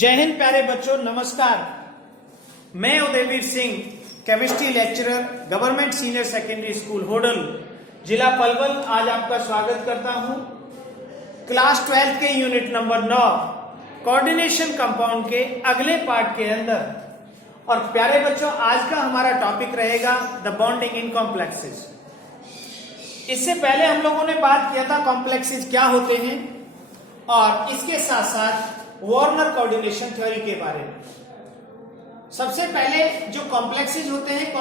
जय हिंद प्यारे बच्चों, नमस्कार। मैं Udayveer Singh, chemistry lecturer, government senior secondary school Hodal, जिला पलवल, आज आपका स्वागत करता हूं। क्लास 12 के यूनिट नंबर 9 कोऑर्डिनेशन कंपाउंड के अगले पार्ट के अंदर। और प्यारे बच्चों, आज का हमारा टॉपिक रहेगा द बॉन्डिंग इन कॉम्प्लेक्सेस। इससे पहले हम लोगों ने बात किया था कॉम्प्लेक्सेस क्या होते हैं और इसके साथ साथ वार्नर कोऑर्डिनेशन थ्योरी के बारे में। सबसे पहले जो कॉम्प्लेक्सेस होते हैं,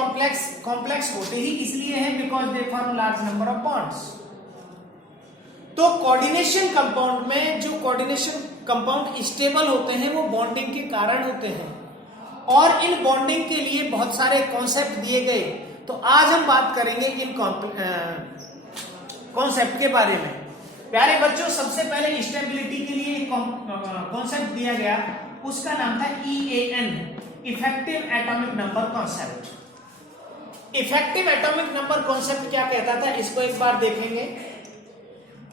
कॉम्प्लेक्स होते ही इसलिए हैं because they form large number of bonds. तो कोऑर्डिनेशन कंपाउंड में जो कोऑर्डिनेशन कंपाउंड स्टेबल होते हैं वो बॉन्डिंग के कारण होते हैं और इन बॉन्डिंग के लिए बहुत सारे कॉन्सेप्ट दिए गए। तो आज हम बात करेंगे इन कॉन्सेप्ट के बारे में। प्यारे बच्चों, सबसे पहले स्टेबिलिटी के लिए कॉन्सेप्ट दिया गया, उसका नाम था EAN, effective atomic number concept. Effective atomic number concept क्या कहता था, इसको एक बार देखेंगे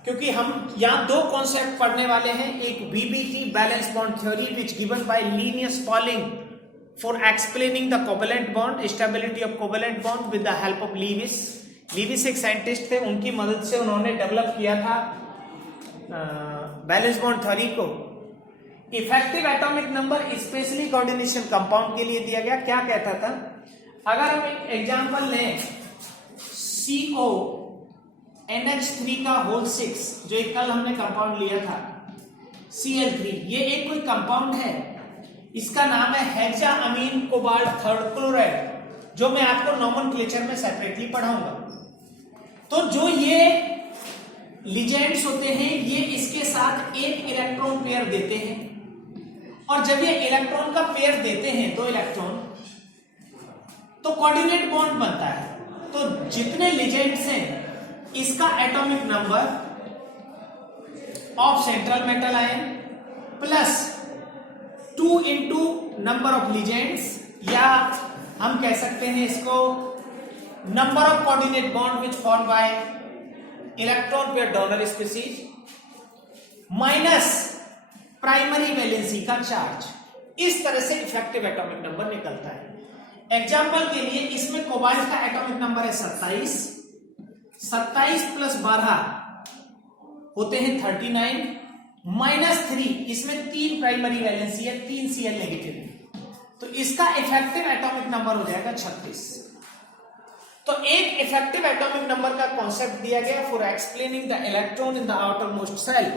क्योंकि हम यहां दो कॉन्सेप्ट पढ़ने वाले हैं। एक BBT, balance bond theory, which given by Linnaeus polling for explaining the covalent bond, stability of covalent bond with the help of Lewis. Lewis एक साइंटिस्ट थे, उनकी मदद से उन्होंने डेवलप किया था बैलेंस बॉन्ड थ्योरी को। Effective atomic number specially coordination compound के लिए दिया गया। क्या कहता था, अगर हम एक एग्जांपल लें CONH3 का होल 6, जो एक कल हमने कंपाउंड लिया था Cl3, ये एक कोई कंपाउंड है, इसका नाम है हेक्साअमीन कोबाल्ट थर्ड क्लोराइड, जो मैं आपको नोमेनक्लेचर में सेपरेटली पढ़ाऊंगा। तो जो ये लिगेंड्स होते हैं, ये इसके साथ एक इलेक्ट्रॉन पेयर देते हैं और जब ये इलेक्ट्रॉन का पेयर देते हैं, दो इलेक्ट्रॉन, तो कोऑर्डिनेट बॉन्ड बनता है। तो जितने लिगेंड्स हैं, इसका atomic number of central metal ion plus 2 into number of ligands, या हम कह सकते हैं इसको number of coordinate bond which form by electron pair donor species minus primary valency का चार्ज। इस तरह से इफेक्टिव एटॉमिक नंबर निकलता है। एग्जांपल के लिए इसमें कोबाल्ट का एटॉमिक नंबर है 27, 27 प्लस 12 होते हैं 39, माइनस 3, इसमें 3 प्राइमरी वैलेंसी है, 3 Cl नेगेटिव, तो इसका इफेक्टिव एटॉमिक नंबर हो जाएगा 36। तो एक इफेक्टिव एटॉमिक नंबर का कॉन्सेप्ट दिया गया for explaining the electron in the outermost cell.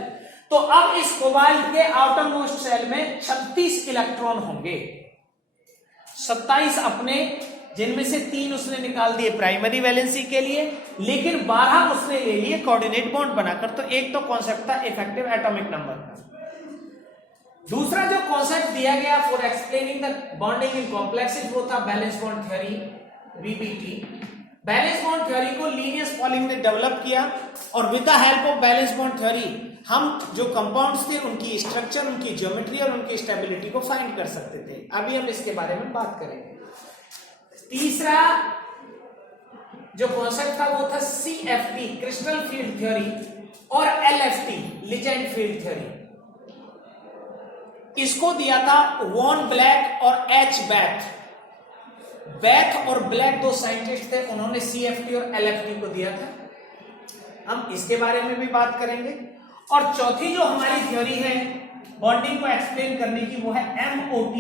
तो अब इस कोबाल्ट के आउटर मोस्ट सेल में 36 इलेक्ट्रॉन होंगे, 27 अपने, जिनमें से 3 उसने निकाल दिए प्राइमरी वैलेंसी के लिए, लेकिन 12 उसने ले लिए कोऑर्डिनेट बॉन्ड बनाकर। तो एक तो कॉन्सेप्ट था इफेक्टिव एटॉमिक नंबर का। दूसरा जो कॉन्सेप्ट दिया गया for explaining the bonding in complexes, वो था balance bond theory, BBT। Balance bond theory को लिनियस पॉलिंग ने डेवलप किया और with the help of balance bond theory हम जो कंपाउंड्स थे, उनकी स्ट्रक्चर, उनकी ज्योमेट्री और उनकी स्टेबिलिटी को फाइंड कर सकते थे। अभी हम इसके बारे में बात करेंगे। तीसरा जो कॉन्सेप्ट था वो था CFT, क्रिस्टल फील्ड थ्योरी, और LFT, लिगेंड फील्ड थ्योरी। इसको दिया था वॉन ब्लैक और H बैथ। बैथ और ब्लैक दो साइंटिस्ट थे, उन्होंने CFT और LFT को दिया था। हम इसके बारे में भी बात करेंगे। और चौथी जो हमारी थ्योरी है बॉन्डिंग को एक्सप्लेन करने की, वो है MOT,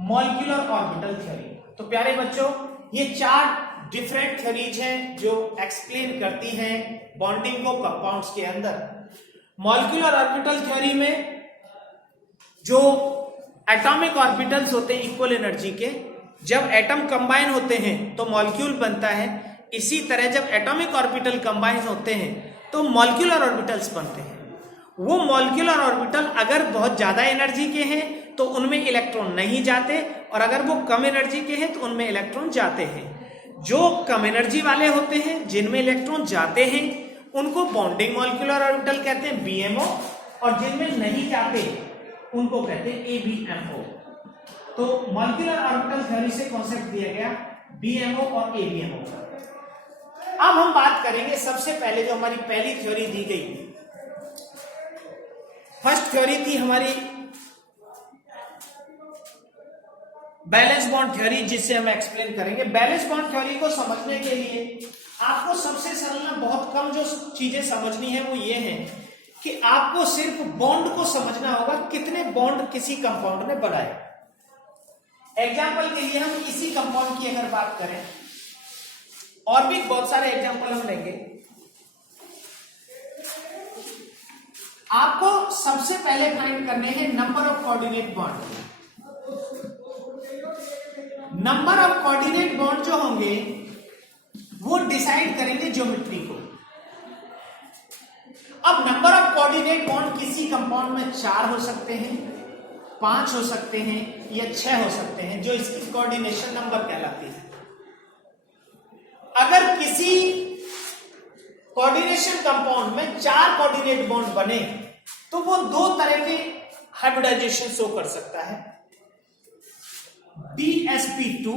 मॉलिक्यूलर ऑर्बिटल थ्योरी। तो प्यारे बच्चों, ये 4 डिफरेंट थ्योरीज हैं जो एक्सप्लेन करती हैं बॉन्डिंग को कंपाउंड्स के अंदर। मॉलिक्यूलर ऑर्बिटल थ्योरी में जो एटॉमिक ऑर्बिटल्स होते हैं इक्वल एनर्जी के, जब एटम कंबाइन होते हैं तो मॉलिक्यूल बनता है। इसी तरह जब एटॉमिक ऑर्बिटल कंबाइन होते हैं तो मॉलिक्यूलर ऑर्बिटल्स बनते हैं। वो मॉलिक्यूलर ऑर्बिटल अगर बहुत ज्यादा एनर्जी के हैं तो उनमें इलेक्ट्रॉन नहीं जाते, और अगर वो कम एनर्जी के हैं तो उनमें इलेक्ट्रॉन जाते हैं। जो कम एनर्जी वाले होते हैं, जिनमें इलेक्ट्रॉन जाते हैं, उनको बॉन्डिंग मॉलिक्यूलर ऑर्बिटल कहते हैं, BMO, और जिनमें नहीं जाते उनको कहते हैं ABMO। तो मॉलिक्यूलर ऑर्बिटल थ्योरी से कॉन्सेप्ट दिया गया BMO और ABMO का। अब हम बात करेंगे सबसे पहले जो हमारी पहली थ्योरी दी गई, फर्स्ट थ्योरी थी हमारी बैलेंस बॉन्ड थ्योरी, जिससे हम एक्सप्लेन करेंगे। बैलेंस बॉन्ड थ्योरी को समझने के लिए आपको सबसे सरल ना बहुत कम जो चीजें समझनी है वो ये है कि आपको सिर्फ बॉन्ड को समझना होगा, कितने बॉन्ड किसी कंपाउंड ने बनाए। एग्जाम्पल के लिए हम इसी कंपाउंड की अगर बात करें, और भी बहुत सारे एग्जाम्पल हम लेंगे। आपको सबसे पहले फाइंड करने हैं number of coordinate bond. Number of coordinate bond जो होंगे वो डिसाइड करेंगे ज्योमेट्री को। अब नंबर ऑफ कोऑर्डिनेट बॉन्ड किसी कंपाउंड में 4 हो सकते हैं, 5 हो सकते हैं या 6 हो सकते हैं, जो इसकी कोऑर्डिनेशन नंबर कहलाती है। अगर किसी कोऑर्डिनेशन कंपाउंड में 4 कोऑर्डिनेट बॉन्ड बने तो वो 2 तरह के हाइब्रिडाइजेशन शो कर सकता है। DsP2,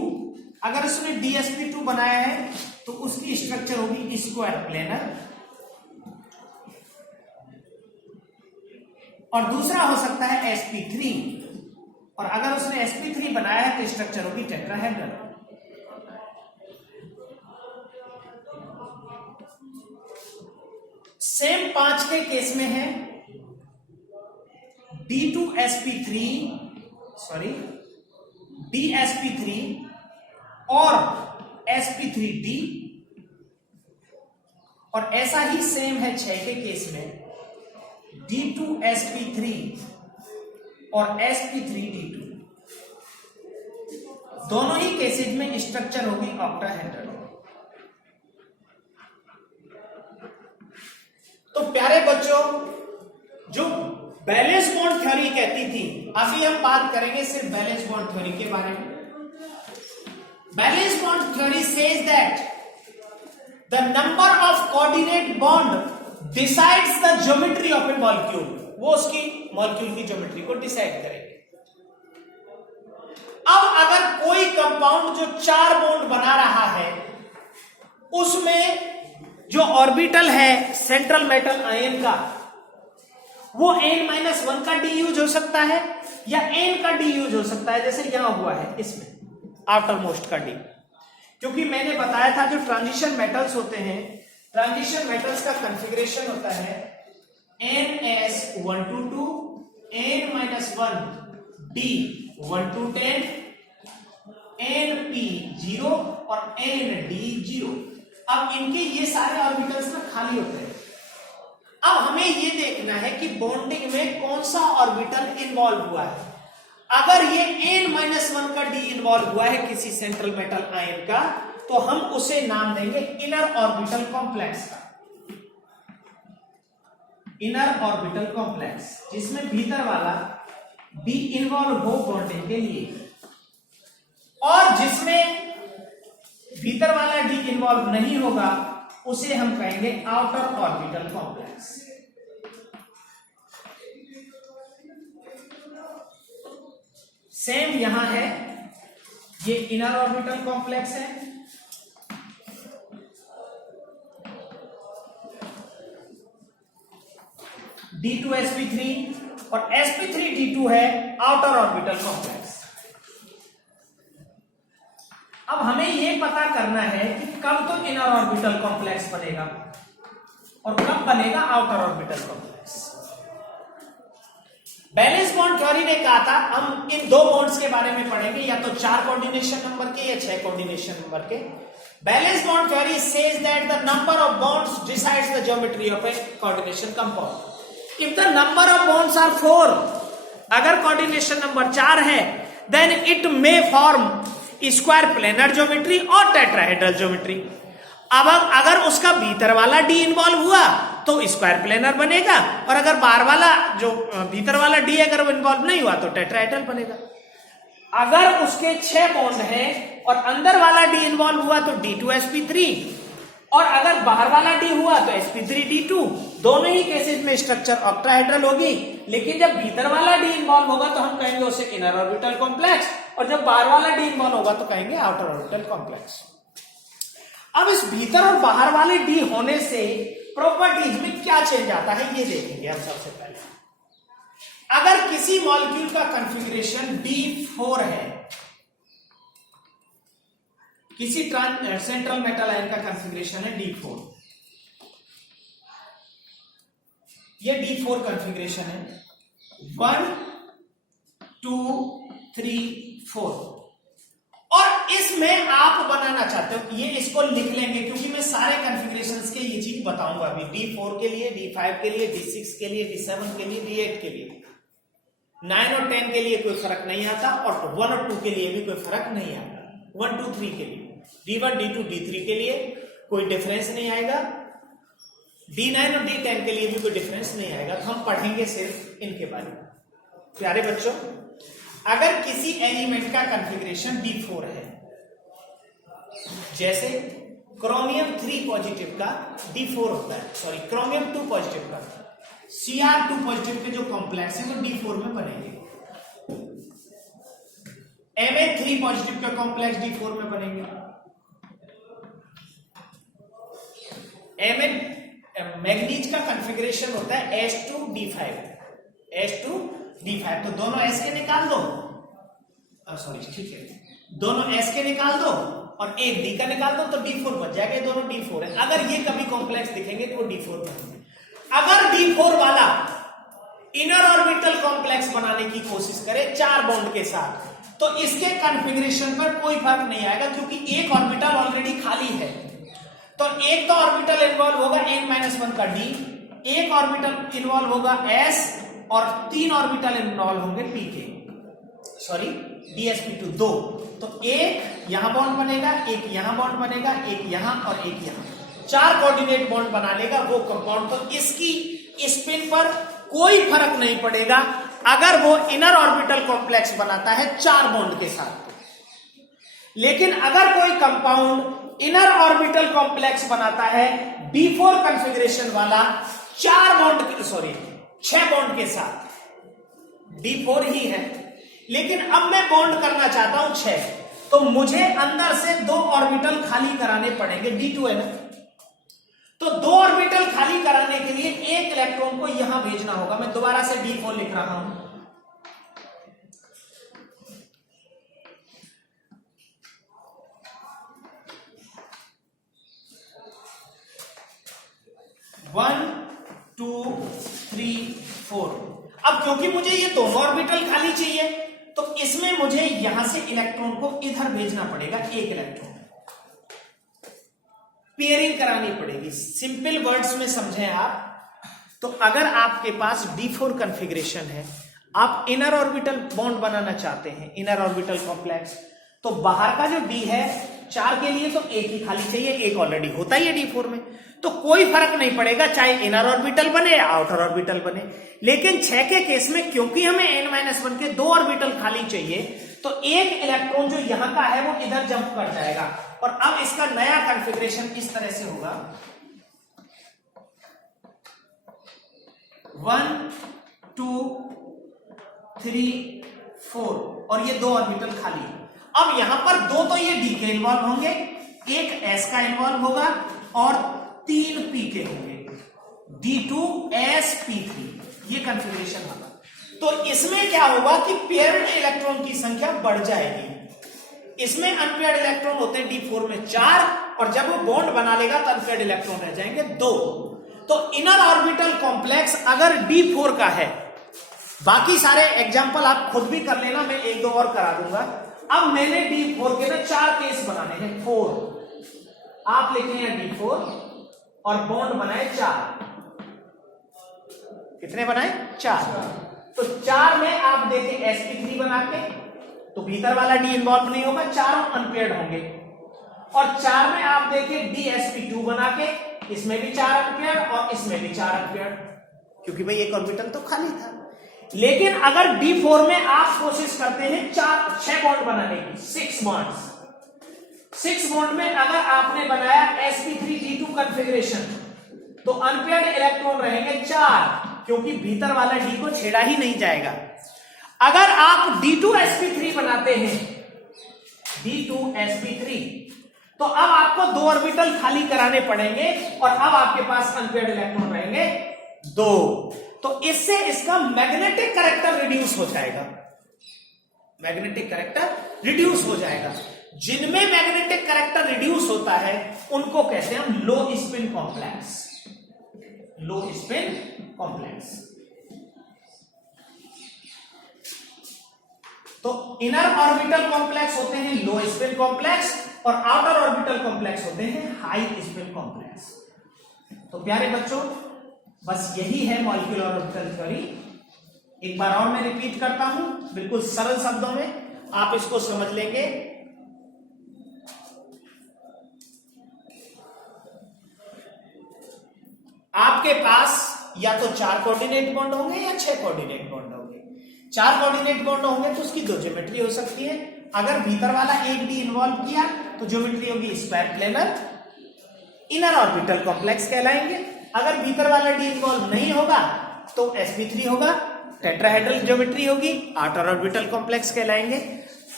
अगर उसने DsP2 बनाया है तो उसकी स्ट्रक्चर होगी स्क्वायर प्लेनर, और दूसरा हो सकता है sp3, और अगर उसने sp3 बनाया है तो स्ट्रक्चर होगी टेट्राहेड्रल। सेम 5 के केस में है DsP3 और sp3d, और ऐसा ही सेम है 6 के केस में D2sp3 और sp3d2। दोनों ही केसेज में स्ट्रक्चर होगी ऑक्टाहेड्रल। तो प्यारे बच्चों, जो बैलेंस बॉन्ड थ्योरी कहती थी, अभी हम बात करेंगे सिर्फ बैलेंस बॉन्ड थ्योरी के बारे में। Balance bond theory says that the number of coordinate bond decides the geometry of A molecule. वो उसकी मॉलिक्यूल की ज्योमेट्री को डिसाइड करेंगे। अब अगर कोई कंपाउंड जो 4 बॉन्ड बना रहा है, उसमें जो ऑर्बिटल है सेंट्रल मेटल आयन का, वो n-1 का डी यूज हो सकता है या n का डी यूज हो सकता है, जैसे यहां हुआ है इसमें आफ्टर मोस्ट का डी। क्योंकि मैंने बताया था जो ट्रांजिशन मेटल्स होते हैं, ट्रांजिशन मेटल्स का कॉन्फ़िगरेशन होता है ns122, n-1 d1-10, np0 और nd0। अब इनके ये सारे ऑर्बिटल्स ना खाली होते हैं। अब हमें ये देखना है कि बॉन्डिंग में कौन सा ऑर्बिटल इन्वॉल्व हुआ है। अगर ये n-1 का डी इन्वॉल्व हुआ है किसी सेंट्रल मेटल आयन का, तो हम उसे नाम देंगे इनर ऑर्बिटल कॉम्प्लेक्स का। इनर ऑर्बिटल कॉम्प्लेक्स, जिसमें भीतर वाला डी इन्वॉल्व हो बॉन्डिंग के लिए, और जिसमें भीतर वाला डी इन्वॉल्व नहीं होगा उसे हम कहेंगे आउटर ऑर्बिटल कॉम्प्लेक्स। सेम यहां है, ये इनर ऑर्बिटल कॉम्प्लेक्स है, D2sp3 और sp3d2 है आउटर ऑर्बिटल कॉम्प्लेक्स। अब हमें यह पता करना है कि कब तो इनर ऑर्बिटल कॉम्प्लेक्स बनेगा और कब बनेगा outer orbital complex. Balance bond theory ने कहा था हम इन 2 बॉन्ड्स के बारे में पढ़ेंगे, या तो 4 कोऑर्डिनेशन नंबर के या 6 कोऑर्डिनेशन नंबर के। Balance bond theory says that the number of bonds decides the geometry of a coordination compound. If the number of bonds are 4, अगर कोऑर्डिनेशन नंबर 4 है, then it may form square planar geometry और tetrahedral geometry. अब अगर उसका भीतर वाला D involve हुआ तो स्क्वायर प्लेनर बनेगा, और अगर बाहर वाला जो भीतर वाला डी अगर इन्वॉल्व नहीं हुआ तो टेट्राहेड्रल बनेगा। अगर उसके 6 बॉन्ड हैं और अंदर वाला डी इन्वॉल्व हुआ तो D2sp3, और अगर बाहर वाला डी हुआ तो sp3d2। दोनों ही केसेस में स्ट्रक्चर ऑक्टाहेड्रल होगी, लेकिन जब भीतर वाला डी इन्वॉल्व होगा तो हम कहेंगे उसे इनर ऑर्बिटल कॉम्प्लेक्स, और जब बाहर वाला डी इन्वॉल्व होगा तो कहेंगे आउटर ऑर्बिटल कॉम्प्लेक्स। अब इस भीतर और बाहर वाले डी होने से प्रॉपर्टीज में क्या चेंज आता है ये देखेंगे हम सबसे पहले। अगर किसी मॉलिक्यूल का कॉन्फ़िगरेशन D4 है, किसी सेंट्रल मेटल आयन का कॉन्फ़िगरेशन है D4, ये D4 कॉन्फ़िगरेशन है 1 2 3 4 और इसमें आप बनाना चाहते हो, ये इसको लिख लेंगे क्योंकि मैं सारे कॉन्फ़िगरेशंस के ये चीज बताऊंगा अभी। D4 के लिए, D5 के लिए, D6 के लिए, D7 के लिए, D8 के लिए, 9 और 10 के लिए कोई फर्क नहीं आता और 1 और 2 के लिए भी कोई फर्क नहीं आता। 1 2 3 के लिए, D1 D2 D3 के लिए कोई डिफरेंस नहीं आएगा, D9 और D10 के लिए भी कोई डिफरेंस नहीं आएगा। तो हम पढ़ेंगे सिर्फ इनके बारे में। प्यारे बच्चों, अगर किसी एलिमेंट का कॉन्फ़िगरेशन D4 है, जैसे क्रोमियम 3 पॉजिटिव का D4 होता है, सॉरी क्रोमियम 2 पॉजिटिव का, Cr2 पॉजिटिव के जो कॉम्प्लेक्स है वो D4 में बनेंगे, Ma3 पॉजिटिव का कॉम्प्लेक्स D4 में बनेंगे, मैग्नीज का कॉन्फ़िगरेशन होता है S2D5, S2D5, तो दोनों S के निकाल दो, सॉरी ठीक है, दोनों S के निकाल दो और एक D का निकाल दो तो D4 बच जाएगा। ये दोनों D4 है। अगर ये कभी कॉम्प्लेक्स दिखेंगे तो वो D4 बनेंगे। अगर D4 वाला इनर ऑर्बिटल कॉम्प्लेक्स बनाने की कोशिश करे 4 बॉन्ड के साथ, तो इसके कॉन्फ़िगरेशन पर कोई फर्क नहीं आएगा क्योंकि एक ऑर्बिटल ऑलरेडी खाली है। तो एक तो ऑर्बिटल इन्वॉल्व होगा n-1 का D, एक ऑर्बिटल इन्वॉल्व होगा S और 3 ऑर्बिटल इन्वॉल्व होंगे P के, सॉरी dsp2 2। तो एक यहां बॉन्ड बनेगा, एक यहां बॉन्ड बनेगा, एक यहां और एक यहां, 4 कोऑर्डिनेट बॉन्ड बना लेगा वो कंपाउंड। तो इसकी स्पिन पर कोई फर्क नहीं पड़ेगा अगर वो इनर ऑर्बिटल कॉम्प्लेक्स बनाता है 4 बॉन्ड के साथ। लेकिन अगर कोई कंपाउंड इनर ऑर्बिटल कॉम्प्लेक्स बनाता है D4 कॉन्फ़िगरेशन वाला 6 बॉन्ड के साथ, D4 ही है लेकिन अब मैं बॉन्ड करना चाहता हूं 6, तो मुझे अंदर से 2 ऑर्बिटल खाली कराने पड़ेंगे, D2 है ना, तो 2 ऑर्बिटल खाली कराने के लिए एक इलेक्ट्रॉन को यहां भेजना होगा। मैं दोबारा से D4 लिख रहा हूं, वन 2 3 4। अब क्योंकि मुझे ये दोनों ऑर्बिटल खाली चाहिए तो इसमें मुझे यहां से इलेक्ट्रॉन को इधर भेजना पड़ेगा, एक इलेक्ट्रॉन पेयरिंग करानी पड़ेगी। सिंपल वर्ड्स में समझें आप, तो अगर आपके पास D4 कॉन्फ़िगरेशन है, आप इनर ऑर्बिटल बॉन्ड बनाना चाहते हैं, इनर ऑर्बिटल कॉम्प्लेक्स, तो बाहर का जो D है 4 के लिए तो एक ही खाली चाहिए, एक ऑलरेडी होता ही है D4 में, तो कोई फर्क नहीं पड़ेगा चाहे इनर ऑर्बिटल बने या आउटर ऑर्बिटल बने। लेकिन 6 के केस में क्योंकि हमें n-1 के 2 ऑर्बिटल खाली चाहिए, तो एक इलेक्ट्रॉन जो यहां का है वो इधर जंप कर जाएगा और अब इसका नया कॉन्फ़िगरेशन इस तरह से होगा 1 2 3 4 और ये 2 ऑर्बिटल खाली है। अब यहां पर 2 तो ये D के इन्वॉल्व होंगे, एक S का इन्वॉल्व होगा और 3 P के होंगे, D2sp3, ये कॉन्फ़िगरेशन होगा। तो इसमें क्या होगा कि पेयर्ड इलेक्ट्रॉन की संख्या बढ़ जाएगी। इसमें अनपेयर्ड इलेक्ट्रॉन होते हैं D4 में 4 और जब वो बॉन्ड बना लेगा तो अनपेयर्ड इलेक्ट्रॉन रह जाएंगे 2। तो इनर ऑर्बिटल कॉम्प्लेक्स अगर D4 का है, बाकी सारे एग्जांपल आप खुद भी कर लेना, मैं 1-2 और करा दूंगा। अब मैंने D4 के ना 4 केस बनाने हैं, 4 आप लिखे हैं D4 और बॉन्ड बनाए 4, कितने बनाए 4। तो 4 में आप देखें sp3 बना के, तो भीतर वाला D इन्वॉल्व नहीं होगा, 4 अनपेयर्ड होंगे। और 4 में आप देखें dsp2 बना के, इसमें भी 4 अनपेयर्ड और इसमें भी 4 अनपेयर्ड, क्योंकि भाई एक ऑर्बिटल तो खाली था। लेकिन अगर D4 में आप कोशिश करते हैं 6 बॉन्ड बनाने की, 6 बॉन्ड में अगर आपने बनाया sp3d2 कॉन्फ़िगरेशन, तो अनपेयर्ड इलेक्ट्रॉन रहेंगे 4, क्योंकि भीतर वाला D को छेड़ा ही नहीं जाएगा। अगर आप D2sp3 बनाते हैं, D2sp3, तो अब आपको 2 ऑर्बिटल खाली कराने पड़ेंगे और अब आपके पास अनपेयर्ड इलेक्ट्रॉन रहेंगे 2। तो इससे इसका मैग्नेटिक कैरेक्टर रिड्यूस हो जाएगा, मैग्नेटिक कैरेक्टर रिड्यूस हो जाएगा। जिनमें मैग्नेटिक कैरेक्टर रिड्यूस होता है उनको कहते हैं हम लो स्पिन कॉम्प्लेक्स, लो स्पिन कॉम्प्लेक्स। तो इनर ऑर्बिटल कॉम्प्लेक्स होते हैं लो स्पिन कॉम्प्लेक्स और आउटर ऑर्बिटल कॉम्प्लेक्स होते हैं हाई स्पिन कॉम्प्लेक्स। तो प्यारे बच्चों, बस यही है मॉलिक्यूलर ऑर्बिटल थ्योरी। एक बार और मैं रिपीट करता हूं बिल्कुल सरल शब्दों में, आप इसको समझ लेंगे। आपके पास या तो 4 कोऑर्डिनेट बॉन्ड होंगे या 6 कोऑर्डिनेट बॉन्ड होंगे। 4 कोऑर्डिनेट बॉन्ड होंगे तो उसकी 2 ज्योमेट्री हो सकती है। अगर भीतर वाला एक डी इन्वॉल्व किया तो ज्योमेट्री होगी square planar, inner orbital complex कहलाएंगे। अगर भीतर वाला डी इन्वॉल्व नहीं होगा तो sp3 होगा, टेट्राहेड्रल ज्योमेट्री होगी, आउटर ऑर्बिटल कॉम्प्लेक्स कहलाएंगे।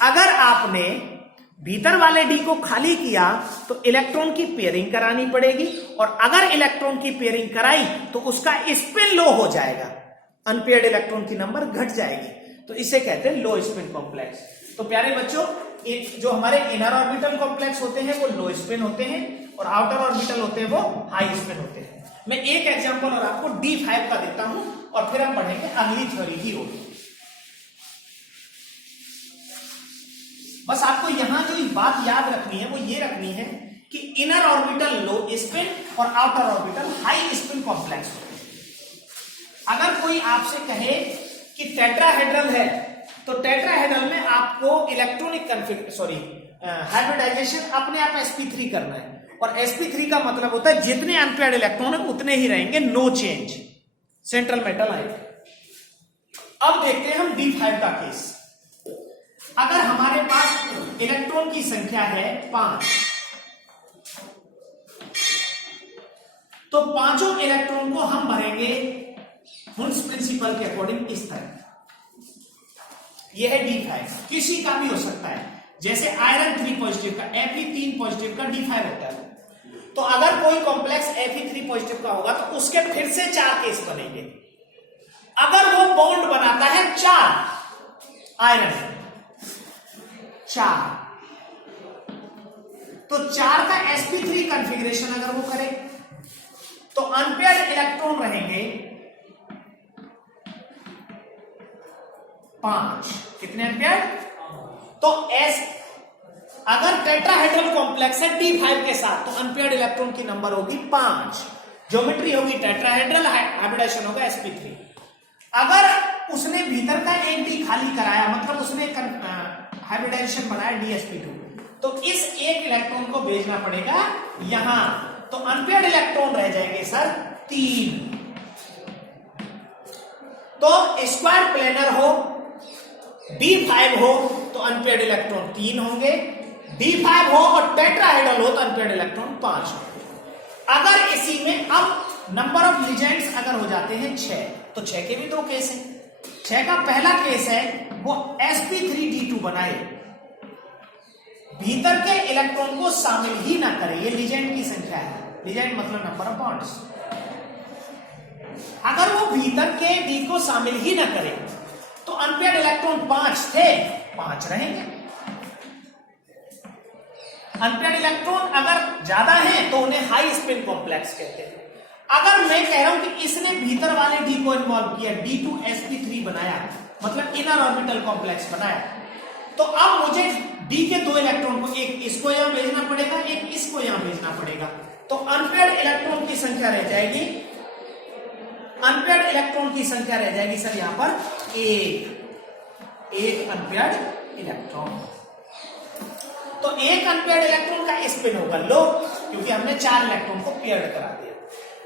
अगर आपने भीतर वाले डी को खाली किया तो इलेक्ट्रॉन की पेयरिंग करानी पड़ेगी, और अगर इलेक्ट्रॉन की पेयरिंग कराई तो उसका स्पिन लो हो जाएगा, अनपेयर्ड इलेक्ट्रॉन की नंबर घट जाएगी, तो इसे कहते हैं लो स्पिन कॉम्प्लेक्स। तो प्यारे बच्चों, जो हमारे इनर ऑर्बिटल कॉम्प्लेक्स होते हैं वो लो स्पिन होते हैं और आउटर ऑर्बिटल होते हैं वो हाई स्पिन होते हैं। मैं एक एग्जांपल और आपको D5 का देता हूं और फिर हम पढ़ेंगे अगली थ्योरी की ओर। बस आपको यहां जो बात याद रखनी है वो ये रखनी है कि इनर ऑर्बिटल लो स्पिन और outer orbital high spin complex होते हैं। अगर कोई आपसे कहे कि टेट्राहेड्रल है तो टेट्राहेड्रल में आपको इलेक्ट्रॉनिक हाइब्रिडाइजेशन अपने आप sp3 करना है, और sp3 का मतलब होता है जितने अनपेयर्ड इलेक्ट्रॉन है उतने ही रहेंगे, नो चेंज, सेंट्रल मेटल आएगा। अब देखते हैं हम D5 का केस। अगर हमारे पास इलेक्ट्रॉन की संख्या है 5, तो पांचों इलेक्ट्रॉन को हम भरेंगे हुन्स प्रिंसिपल के अकॉर्डिंग इस तरह। यह है D5, किसी का भी हो सकता है, जैसे आयरन 3 पॉजिटिव का Fe3 पॉजिटिव का D5 होता है। तो अगर कोई कॉम्प्लेक्स Fe3 पॉजिटिव का होगा तो उसके फिर से 4 केस बनेंगे। अगर वो बॉन्ड बनाता है 4 आयरन 4, तो 4 का sp3 कॉन्फ़िगरेशन अगर वो करे तो अनपेयर्ड इलेक्ट्रॉन रहेंगे 5। कितने अनपेयर्ड? तो अगर टेट्राहेड्रल कॉम्प्लेक्स है D5 के साथ तो अनपेयर्ड इलेक्ट्रॉन की नंबर होगी 5, ज्योमेट्री होगी टेट्राहेड्रल, हाइब्रिडाइजेशन होगा sp3। अगर उसने भीतर का एक डी खाली कराया, मतलब उसने हाइब्रिडाइजेशन बनाया dsp2, तो इस एक इलेक्ट्रॉन को भेजना पड़ेगा यहां, तो अनपेयर्ड इलेक्ट्रॉन रह जाएंगे सर 3। तो स्क्वायर प्लेनर हो, D5 हो तो अनपेयर्ड इलेक्ट्रॉन 3 होंगे, D5 हो और टेट्राहेड्रल हो तो अनपेयर्ड इलेक्ट्रॉन 5 होंगे। अगर इसी में अब नंबर ऑफ लिजेंड्स अगर हो जाते हैं 6, तो 6 के भी 2 केस हैं। 6 का पहला केस है वो sp3d2 बनाए, भीतर के इलेक्ट्रॉन को शामिल ही ना करे, ये लिजेंड की संख्या है, लिजेंड मतलब नंबर ऑफ बॉन्ड्स। अगर वो भीतर के डी को शामिल ही ना करे तो अनपेयर्ड इलेक्ट्रॉन 5 थे, 5 रहेंगे। अनपेयर्ड इलेक्ट्रॉन अगर ज्यादा है तो उन्हें हाई स्पिन कॉम्प्लेक्स कहते हैं। अगर मैं कह रहा हूं कि इसने भीतर वाले डी को इन्वॉल्व किया, D2sp3 बनाया, मतलब इनर ऑर्बिटल कॉम्प्लेक्स बनाया, तो अब मुझे डी के 2 इलेक्ट्रॉन को, एक इसको यहां भेजना पड़ेगा, एक इसको यहां भेजना पड़ेगा। तो अनपेयर्ड इलेक्ट्रॉन की संख्या रह जाएगी, अनपेयर्ड इलेक्ट्रॉन की संख्या रह जाएगी सर यहां पर एक अनपेयर्ड इलेक्ट्रॉन। तो एक अनपेयर्ड इलेक्ट्रॉन का स्पिन होगा लो, क्योंकि हमने 4 इलेक्ट्रॉन को पेयर्ड करा दिया।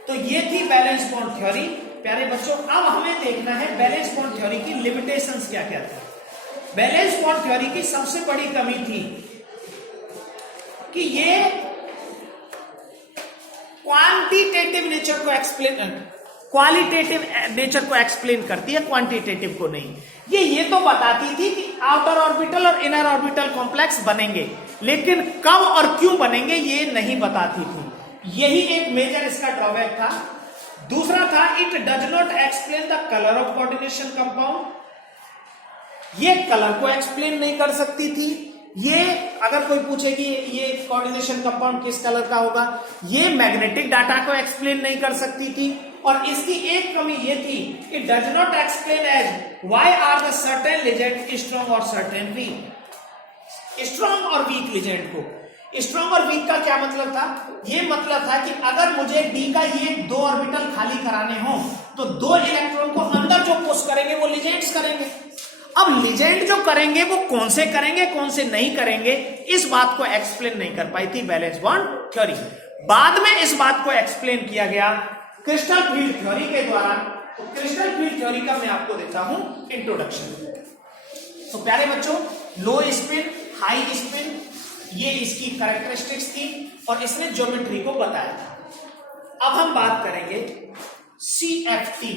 तो ये थी बैलेंस बॉन्ड थ्योरी। प्यारे बच्चों, अब हमें देखना है बैलेंस बॉन्ड थ्योरी की लिमिटेशंस क्या क्या थी। बैलेंस बॉन्ड थ्योरी की सबसे बड़ी कमी थी कि ये क्वांटिटेटिव नेचर को एक्सप्लेन, क्वालिटेटिव नेचर को एक्सप्लेन करती है, क्वांटिटेटिव को नहीं। ये तो बताती थी कि आउटर ऑर्बिटल और इनर ऑर्बिटल कॉम्प्लेक्स बनेंगे, लेकिन कब और क्यों बनेंगे ये नहीं बताती थी। यही एक मेजर इसका ड्रॉबैक था। दूसरा था it does not explain the colour of coordination compound, ये कलर को एक्सप्लेन नहीं कर सकती थी। ये अगर कोई पूछे कि ये कोऑर्डिनेशन कंपाउंड किस कलर का होगा, ये मैग्नेटिक डाटा को एक्सप्लेन नहीं कर सकती थी। और इसकी एक कमी ये थी कि does not explain as why are the certain ligand strong और सर्टेन वीक। स्ट्रॉन्ग और वीक लिजेंड को, स्ट्रॉन्ग और वीक का क्या मतलब था? ये मतलब था कि अगर मुझे डी का ये 2 ऑर्बिटल खाली कराने हो तो 2 इलेक्ट्रॉन को अंदर जो पुश करेंगे वो लिजेंड्स करेंगे। अब लिजेंड जो करेंगे वो कौन से करेंगे, कौन से नहीं करेंगे, इस बात को एक्सप्लेन नहीं कर पाई थी वैलेंस बॉन्ड थ्योरी। बाद में इस बात को एक्सप्लेन किया गया क्रिस्टल फील्ड थ्योरी के द्वारा। तो क्रिस्टल फील्ड थ्योरी का मैं आपको देता हूं इंट्रोडक्शन। तो प्यारे बच्चों, लो स्पिन, हाई स्पिन, ये इसकी कैरेक्टरिस्टिक्स थी और इसने ज्योमेट्री को बताया था। अब हम बात करेंगे CFT,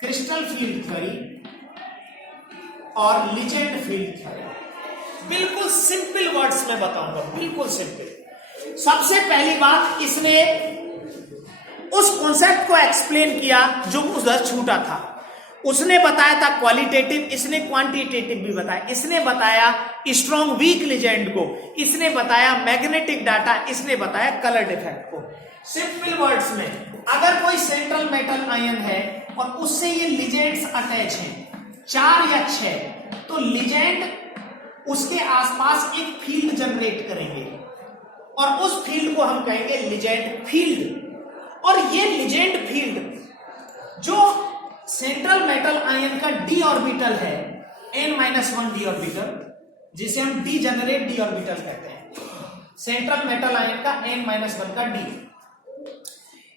क्रिस्टल फील्ड थ्योरी और लिजेंड फील्ड थ्योरी। बिल्कुल सिंपल वर्ड्स में बताऊंगा, बिल्कुल सिंपल। सबसे पहली बात, इसने उस कॉन्सेप्ट को एक्सप्लेन किया जो उधर छूटा था। उसने बताया था क्वालिटेटिव, इसने क्वांटिटेटिव भी बताया। इसने बताया स्ट्रॉन्ग वीक लिजेंड को, इसने बताया मैग्नेटिक डाटा, इसने बताया कलर डिफेक्ट को। सिंपल वर्ड्स में, अगर कोई सेंट्रल मेटल आयन है और उससे ये लिजेंड्स अटैच हैं 4 या 6, तो लिजेंड उसके आसपास एक फील्ड जनरेट करेंगे और उस फील्ड को हम कहेंगे लिजेंड फील्ड। और ये लिजेंड फील्ड जो सेंट्रल मेटल आयन का डी ऑर्बिटल है, n-1 डी ऑर्बिटल, जिसे हम डी जनरेट डी ऑर्बिटल कहते हैं, सेंट्रल मेटल आयन का n-1 का डी,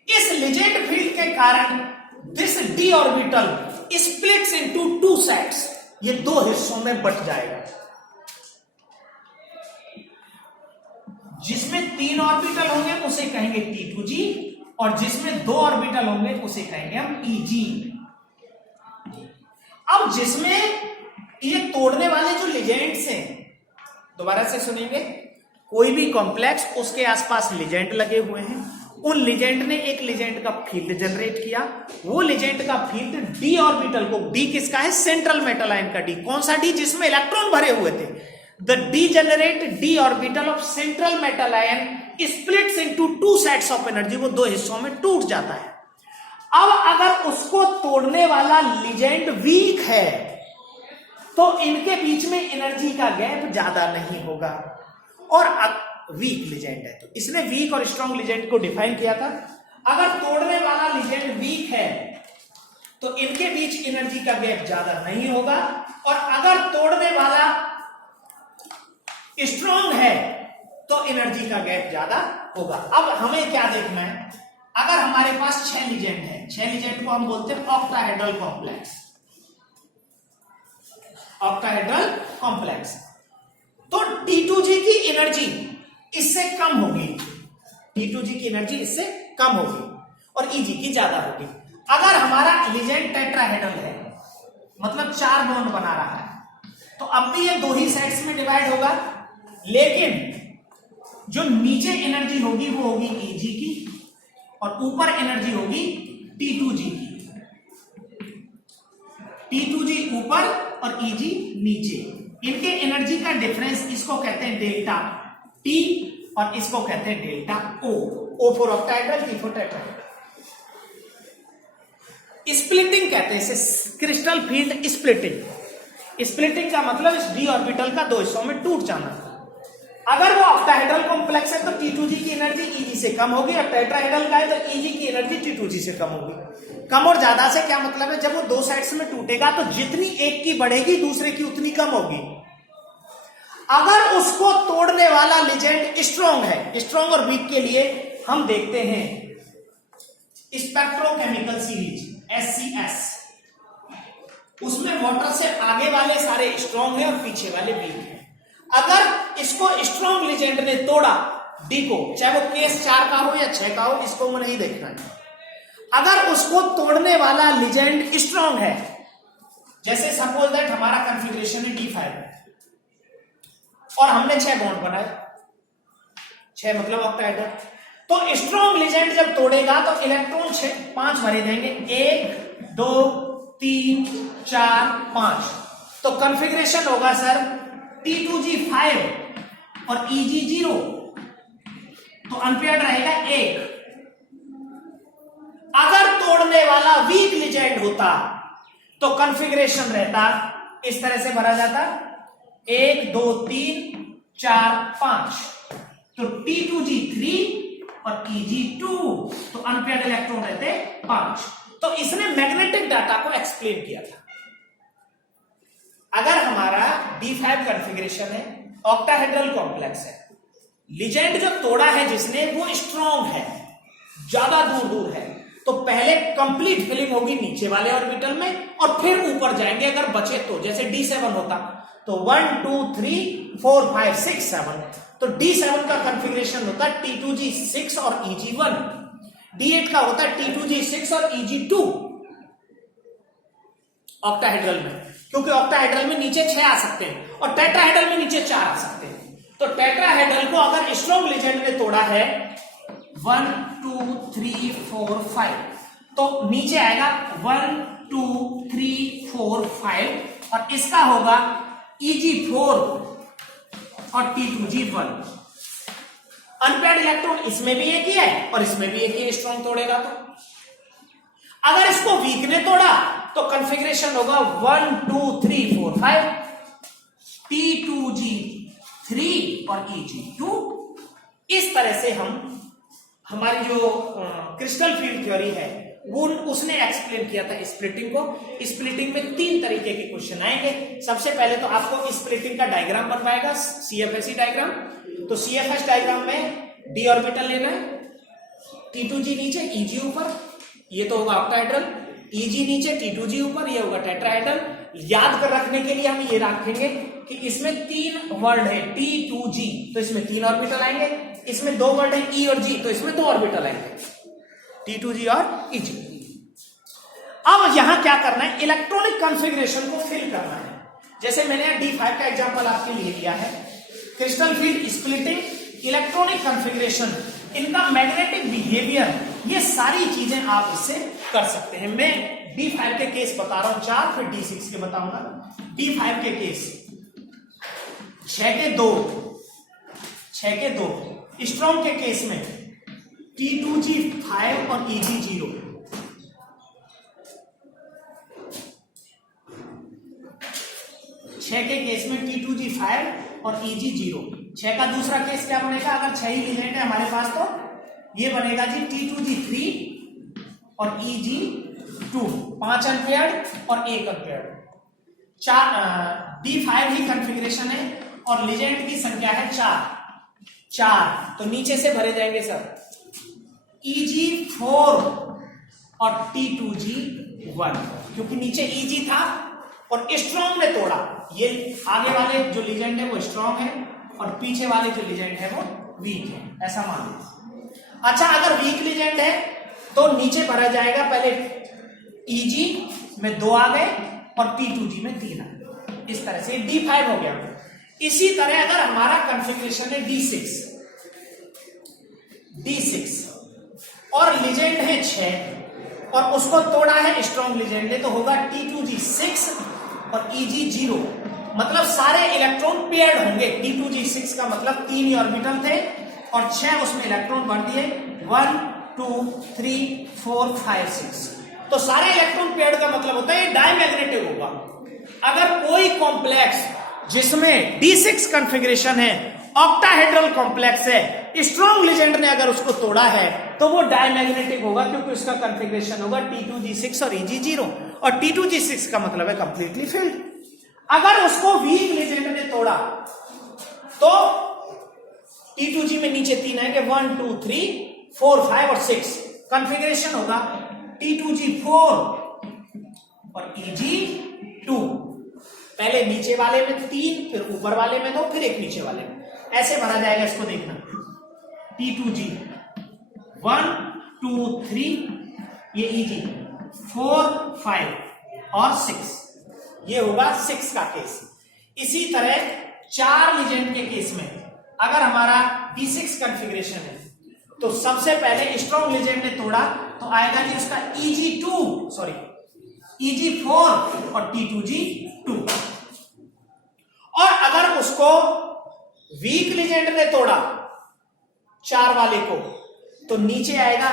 इस लिजेंड फील्ड के कारण this D orbital splits into 2 sets, ये 2 हिस्सों में बट जाएगा। जिसमें 3 ऑर्बिटल होंगे उसे कहेंगे T2G और जिसमें 2 ऑर्बिटल होंगे उसे कहेंगे हम EG। अब जिसमें ये तोड़ने वाले जो लिजेंड्स हैं, दोबारा से सुनेंगे, कोई भी कॉम्प्लेक्स उसके आसपास लिजेंड लगे हुए हैं, उन लिजेंड ने एक लिजेंड का फील्ड जनरेट किया, वो लिजेंड का फील्ड डी ऑर्बिटल को, डी किसका है? सेंट्रल मेटल आयन का डी। कौन सा डी? जिसमें इलेक्ट्रॉन भरे हुए थे। The D generate D orbital of central metal ion splits into 2 sets of energy, वो 2 हिस्सों में टूट जाता है। अब अगर उसको तोड़ने वाला लिजेंड वीक है तो इनके बीच में एनर्जी का गैप ज्यादा नहीं होगा। और वीक लिजेंड है तो इसने वीक और स्ट्रॉन्ग लिजेंड को डिफाइन किया था। अगर तोड़ने वाला लिजेंड वीक है तो इनके बीच एनर्जी का गैप ज्यादा नहीं होगा, और अगर तोड़ने वाला स्ट्रॉन्ग है तो एनर्जी का गैप ज्यादा होगा। अब हमें क्या देखना है? अगर हमारे पास 6 लिजेंड है, 6 लिजेंड को हम बोलते हैं ऑक्टाहेड्रल कॉम्प्लेक्स, ऑक्टाहेड्रल कॉम्प्लेक्स। तो T2G की एनर्जी इससे कम होगी, T2G की एनर्जी इससे कम होगी और EG की ज्यादा होगी। अगर हमारा लिजेंड टेट्राहेड्रल है, मतलब 4 बॉन्ड बना रहा है, तो अब भी ये 2 ही सेट्स में डिवाइड होगा, लेकिन जो नीचे एनर्जी होगी वो होगी EG की और ऊपर एनर्जी होगी T2G की। T2G ऊपर और EG नीचे, इनके एनर्जी का डिफरेंस इसको कहते हैं डेल्टा T और इसको कहते हैं delta O। O for octahedral, T for tetrahedral. Splitting कहते हैं इसे, क्रिस्टल फील्ड स्प्लिटिंग। स्प्लिटिंग का मतलब इस डी ऑर्बिटल का 2 हिस्सों में टूट जाना। अगर वो ऑक्टाहेड्रल कॉम्प्लेक्स है तो T2G की एनर्जी EG से कम होगी, और टेट्राहेड्रल का है तो EG की एनर्जी T2G से कम होगी। कम और ज्यादा से क्या मतलब है? जब वो 2 साइड्स में टूटेगा तो जितनी एक की बढ़ेगी दूसरे की उतनी कम होगी। अगर उसको तोड़ने वाला लिजेंड स्ट्रॉन्ग है, स्ट्रॉन्ग और वीक के लिए हम देखते हैं स्पेक्ट्रोकेमिकल सीरीज SCS, उसमें वाटर से आगे वाले सारे स्ट्रॉन्ग है और पीछे वाले वीक है। अगर इसको स्ट्रॉन्ग लिजेंड ने तोड़ा डी को, चाहे वो केस 4 का हो या 6 का हो, इसको वो नहीं देखना है। अगर उसको तोड़ने वाला लिजेंड स्ट्रॉन्ग है, जैसे सपोज दैट हमारा कॉन्फ़िगरेशन है D5 और हमने 6 बॉन्ड बनाए, 6 मतलब ऑक्टाहेड्रल, तो स्ट्रॉन्ग लिजेंड जब तोड़ेगा तो इलेक्ट्रॉन 5 भरे जाएंगे, 1 2 3 4 5, तो कॉन्फ़िगरेशन होगा सर T2G5 और EG0, तो अनपेयर्ड रहेगा 1। अगर तोड़ने वाला वीक लीजेंड होता तो कॉन्फ़िगरेशन रहता इस तरह से भरा जाता 1 2 3 4 5, तो T2G3 और EG2, तो अनपेयर्ड इलेक्ट्रॉन रहते 5। तो इसने मैग्नेटिक डाटा को एक्सप्लेन किया था। अगर हमारा D5 कॉन्फ़िगरेशन है, ऑक्टाहेड्रल कॉम्प्लेक्स है, लीजेंड जो तोड़ा है जिसने वो स्ट्रॉन्ग है, ज्यादा दूर दूर है, तो पहले कंप्लीट फिलिंग होगी नीचे वाले ऑर्बिटल में और फिर ऊपर जाएंगे अगर बचे तो। जैसे D7 होता तो 1 2 3 4 5 6 7, तो D7 का कॉन्फ़िगरेशन होता T2G6 और EG1, D8 का होता T2G6 और EG2 ऑक्टाहेड्रल में, क्योंकि ऑक्टाहेड्रल में नीचे 6 आ सकते हैं और टेट्राहेड्रल में नीचे 4 आ सकते हैं। तो टेट्राहेड्रल को अगर स्ट्रॉन्ग लीजेंड ने तोड़ा है 1 2 3 4 5, तो नीचे आएगा 1 2 3 4 5 और इसका होगा EG4 और T2G1। अनपेयर्ड इलेक्ट्रॉन इसमें भी एक ही है और इसमें भी एक ही स्ट्रॉन्ग तोड़ेगा। तो अगर इसको वीक ने तोड़ा तो कॉन्फ़िगरेशन होगा 1 2 3 4 5, T2G3 और EG2। इस तरह से हम हमारी जो क्रिस्टल फील्ड थ्योरी है वो उसने एक्सप्लेन किया था स्प्लिटिंग को। स्प्लिटिंग में 3 तरीके के क्वेश्चन आएंगे। सबसे पहले तो आपको स्प्लिटिंग का डायग्राम बनवाएगा, CFSE डायग्राम। तो CFS डायग्राम में d ऑर्बिटल लेना है, T2G नीचे EG ऊपर, ये तो होगा ऑक्टाहेड्रल, EG नीचे T2G ऊपर, ये होगा टेट्राहेड्रल। याद कर रखने के लिए हम ये रखेंगे कि इसमें 3 वर्ड है T2G, तो इसमें 3 ऑर्बिटल आएंगे। इसमें 2 वर्ड है E और G, तो इसमें 2 ऑर्बिटल आएंगे, T2G और EG। अब यहां क्या करना है, इलेक्ट्रॉनिक कॉन्फ़िगरेशन को फिल करना है। जैसे मैंने D5 का एग्जांपल आपके लिए लिया है, crystal field splitting, electronic configuration, इनका मैग्नेटिक बिहेवियर, ये सारी चीजें आप इससे कर सकते हैं। मैं D5 के केस बता रहा हूं 4, फिर D6 के बताऊंगा। D5 के केस 6 के 2, स्ट्रॉन्ग के केस में T2G5 और EG0, के केस में T2G5 और EG0। 6 का दूसरा केस क्या बनेगा, अगर 6 ही लीजेंड है हमारे पास तो ये बनेगा जी T2G3 और EG2, 5 अनपेयर्ड और 1 अनपेयर्ड। D5 ही कॉन्फ़िगरेशन है और लीजेंड की संख्या है 4, तो नीचे से भरे जाएंगे सर EG4 और T2G1, क्योंकि नीचे EG था और स्ट्रॉन्ग ने तोड़ा। ये आगे वाले जो लीजेंड है वो स्ट्रॉन्ग है और पीछे वाले जो लीजेंड है वो वीक है, ऐसा मान लीजिए। अच्छा, अगर वीक लीजेंड है तो नीचे भरा जाएगा, पहले EG में 2 आ गए और T2G में 3 आ गए। इस तरह से D5 हो गया। इसी तरह अगर हमारा कॉन्फ़िगरेशन है D6 और लीजेंड है 6 और उसको तोड़ा है स्ट्रॉन्ग लीजेंड ने, तो होगा T2G6 और EG0, मतलब सारे इलेक्ट्रॉन पेयर्ड होंगे। T2G6 का मतलब 3 ही ऑर्बिटल थे और 6 उसमें इलेक्ट्रॉन भर दिए, 1 2 3 4 5 6, तो सारे इलेक्ट्रॉन पेयर्ड का मतलब होता है ये डायमैग्नेटिक होगा। अगर कोई कॉम्प्लेक्स जिसमें D6 कॉन्फ़िगरेशन है, ऑक्टाहेड्रल कॉम्प्लेक्स है, स्ट्रॉन्ग लीजेंड ने अगर उसको तोड़ा है तो वो डायमैग्नेटिक होगा, क्योंकि उसका कॉन्फ़िगरेशन होगा T2G6 और EG0, और T2G6 का मतलब है कंप्लीटली फिल्ड। अगर उसको वीक लीजेंड ने तोड़ा तो T2G में नीचे 3 आएंगे, 1 2 3 4 5 और 6, कॉन्फ़िगरेशन होगा T2G4 और EG2। पहले नीचे वाले में 3, फिर ऊपर वाले में 2, फिर एक नीचे वाले में, ऐसे भरा जाएगा। इसको देखना, T2G 1 2 3, ये EG 4 5 और 6, ये होगा 6 का केस। इसी तरह 4 लीजेंड के केस में अगर हमारा D6 कॉन्फ़िगरेशन है तो सबसे पहले स्ट्रॉन्ग लीजेंड ने तोड़ा तो आएगा जी उसका EG4 और T2G2। और अगर उसको वीक लिजेंड ने तोड़ा 4 वाले को, तो नीचे आएगा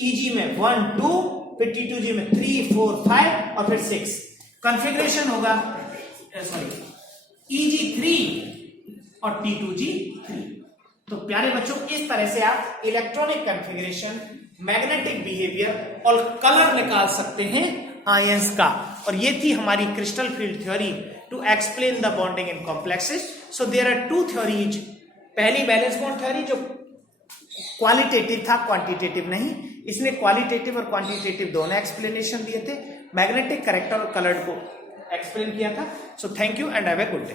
ईजी में 1 2, फिर T2G में 3 4 5 और फिर 6। कॉन्फ़िगरेशन होगा EG3 और T2G 3। तो प्यारे बच्चों, इस तरह से आप इलेक्ट्रॉनिक कॉन्फ़िगरेशन, मैग्नेटिक बिहेवियर और कलर निकाल सकते हैं आयंस का। और ये थी हमारी crystal field theory to explain the bonding in complexes. So there are 2 theories. पहली वैलेंस बॉन्ड थ्योरी जो क्वालिटेटिव था, क्वांटिटेटिव नहीं। इसने क्वालिटेटिव और क्वांटिटेटिव दोनों एक्सप्लेनेशन दिए थे। मैग्नेटिक, कैरेक्टर और कलर्ड को एक्सप्लेन किया था। So thank you and have a good day.